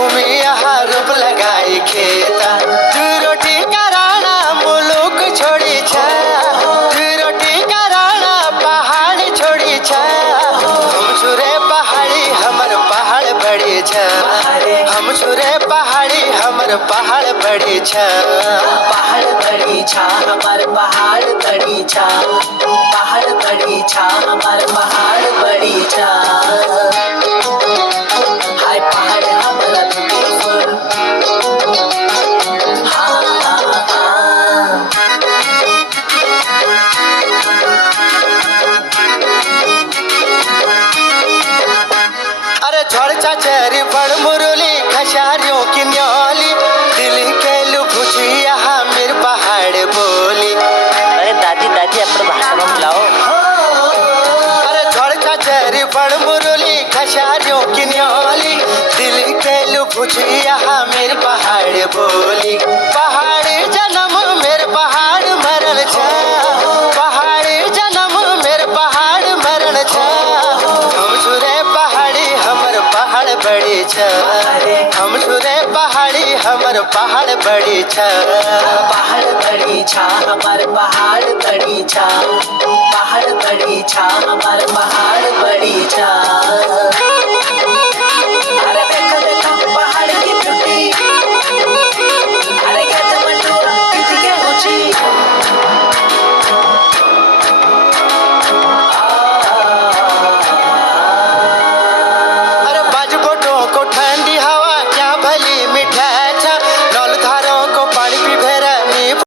भूमि यहाँ रूप लगाई खेता तू रोटी का राणा मुलुक छोड़ी छा तू रोटी का राणा पहाड़ छोड़ी छा हम छुरे पहाड़ी हमर पहाड़ बड़ी छा हम छुरे पहाड़ी हमर पहाड़ बड़ी छा पहाड़ बड़ी छा हमार पहाड़ बड़ी छा पहाड़ बड़ी छा हमार पहाड़ बड़ी छा हाय पहाड़ हमारा ब्यूटीफुल हाँ अरे झड़ चाचरी बड़ मुरली खशारियों की न्योली दिल के लुभुजिया मेरे पहाड़ बोली। अरे दादी दादी अपने भाषा में बुलाओ। अरे झड़ चाचरी बड़ मुरली खशारियों की न्योली दिल के लुभुजिया मेरे पहाड़ बोली। पहाड़ जन्म मेरे पहाड़ मरण छा पहाड़ जन्म मेरे पहाड़ मरण छा हम छुरे पहाड़ी हमर पहाड़ बड़ी छा हम छुरे पहाड़ी हमर पहाड़ बड़ी छा पहाड़ बड़ी छा हमार पहाड़ बड़ी छा पहाड़ बड़ी छा हमार पहाड़ बड़ी छा